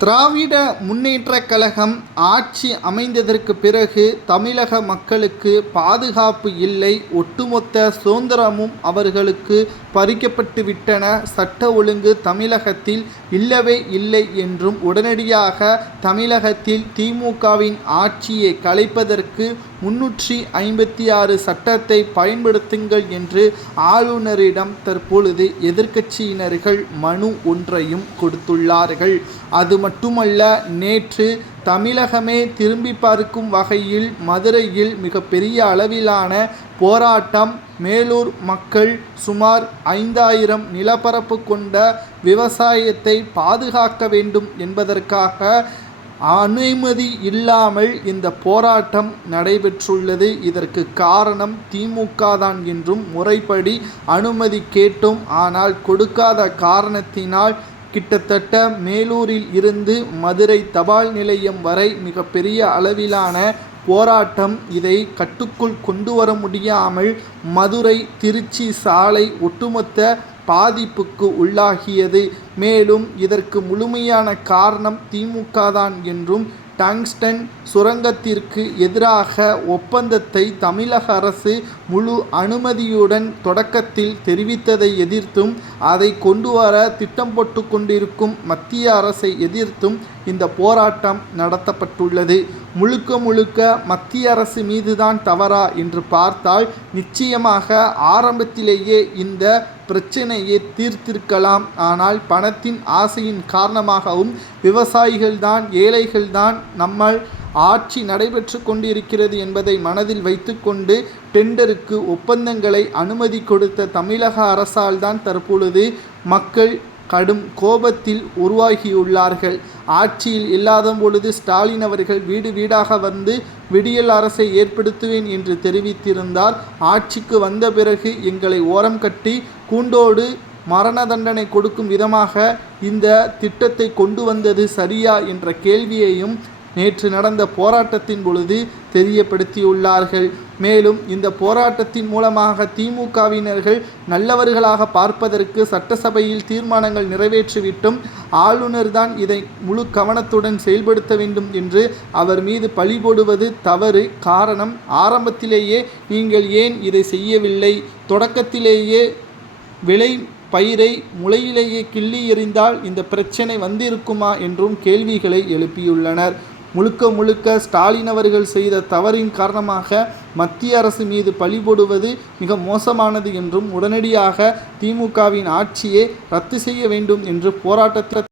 திராவிட முன்னேற்றக் கழகம் ஆட்சி அமைந்ததற்கு பிறகு தமிழக மக்களுக்கு பாதுகாப்பு இல்லை, ஒட்டுமொத்த சுதந்திரமும் அவர்களுக்கு பறிக்கப்பட்டுவிட்டன, சட்ட ஒழுங்கு தமிழகத்தில் இல்லவே இல்லை என்றும் உடனடியாக தமிழகத்தில் திமுகவின் ஆட்சியை கலைப்பதற்கு 356 சட்டத்தை பயன்படுத்துங்கள் என்று ஆளுநரிடம் தற்பொழுது எதிர்க்கட்சியினர்கள் மனு ஒன்றையும் கொடுத்துள்ளார்கள். அது மட்டுமல்ல, நேற்று தமிழகமே திரும்பி பார்க்கும் வகையில் மதுரையில் மிகப்பெரிய அளவிலான போராட்டம். மேலூர் மக்கள் சுமார் 5000 நிலப்பரப்பு கொண்ட விவசாயத்தை பாதுகாக்க வேண்டும் என்பதற்காக அனுமதி இல்லாமல் இந்த போராட்டம் நடைபெற்றுள்ளது. இதற்கு காரணம் திமுக தான் என்றும் முறைப்படி அனுமதி கேட்டும் ஆனால் கொடுக்காத காரணத்தினால் கிட்டத்தட்ட மேலூரில் இருந்து மதுரை தபால் நிலையம் வரை மிகப்பெரிய அளவிலான போராட்டம். இதை கட்டுக்குள் கொண்டு வர முடியாமல் மதுரை திருச்சி சாலை ஒட்டுமொத்த பாதிப்புக்கு உள்ளாகியது. மேலும் இதற்கு முழுமையான காரணம் திமுக தான் என்றும் டங்ஸ்டன் சுரங்கத்திற்கு எதிராக ஒப்பந்தத்தை தமிழக அரசு முழு அனுமதியுடன் தொடக்கத்தில் தெரிவித்ததை எதிர்த்தும் அதை கொண்டு வர திட்டம் போட்டு கொண்டிருக்கும் மத்திய அரசை எதிர்த்தும் இந்த போராட்டம் நடத்தப்பட்டுள்ளது. முழுக்க மத்திய அரசு மீதுதான் தவறா என்று பார்த்தால் நிச்சயமாக ஆரம்பத்திலேயே இந்த பிரச்சனையை தீர்த்திருக்கலாம். ஆனால் பணத்தின் ஆசையின் காரணமாகவும் விவசாயிகள்தான் ஏழைகள்தான் நம்மால் ஆட்சி நடைபெற்று கொண்டிருக்கிறது என்பதை மனதில் வைத்துக்கொண்டு டெண்டருக்கு ஒப்பந்தங்களை அனுமதி கொடுத்த தமிழக அரசால் தான் தற்பொழுது மக்கள் கடும் கோபத்தில் உருவாகியுள்ளார்கள். ஆட்சியில் இல்லாத பொழுது ஸ்டாலின் அவர்கள் வீடு வீடாக வந்து விடியல் அரசை ஏற்படுத்துவேன் என்று தெரிவித்திருந்தார். ஆட்சிக்கு வந்த பிறகு எங்களை ஓரம் கட்டி கூண்டோடு மரண தண்டனை கொடுக்கும் விதமாக இந்த திட்டத்தை கொண்டு வந்தது சரியா என்ற கேள்வியையும் நேற்று நடந்த போராட்டத்தின் பொழுது தெரியப்படுத்தியுள்ளார்கள். மேலும் இந்த போராட்டத்தின் மூலமாக திமுகவினர்கள் நல்லவர்களாக பார்ப்பதற்கு சட்டசபையில் தீர்மானங்கள் நிறைவேற்றிவிட்டும் ஆளுநர் தான் இதை முழு கவனத்துடன் செயல்படுத்த வேண்டும் என்று அவர் மீது பழி போடுவது தவறு. காரணம், ஆரம்பத்திலேயே நீங்கள் ஏன் இதை செய்யவில்லை, தொடக்கத்திலேயே விளை பயிரை முளையிலேயே கிள்ளி எறிந்தால் இந்த பிரச்சனை வந்திருக்குமா என்றும் கேள்விகளை எழுப்பியுள்ளனர். முழுக்க ஸ்டாலின் அவர்கள் செய்த தவறின் காரணமாக மத்திய அரசு மீது பழி போடுவது மிக மோசமானது என்றும் உடனடியாக திமுகவின் ஆட்சியை ரத்து செய்ய வேண்டும் என்று போராட்டத்தில்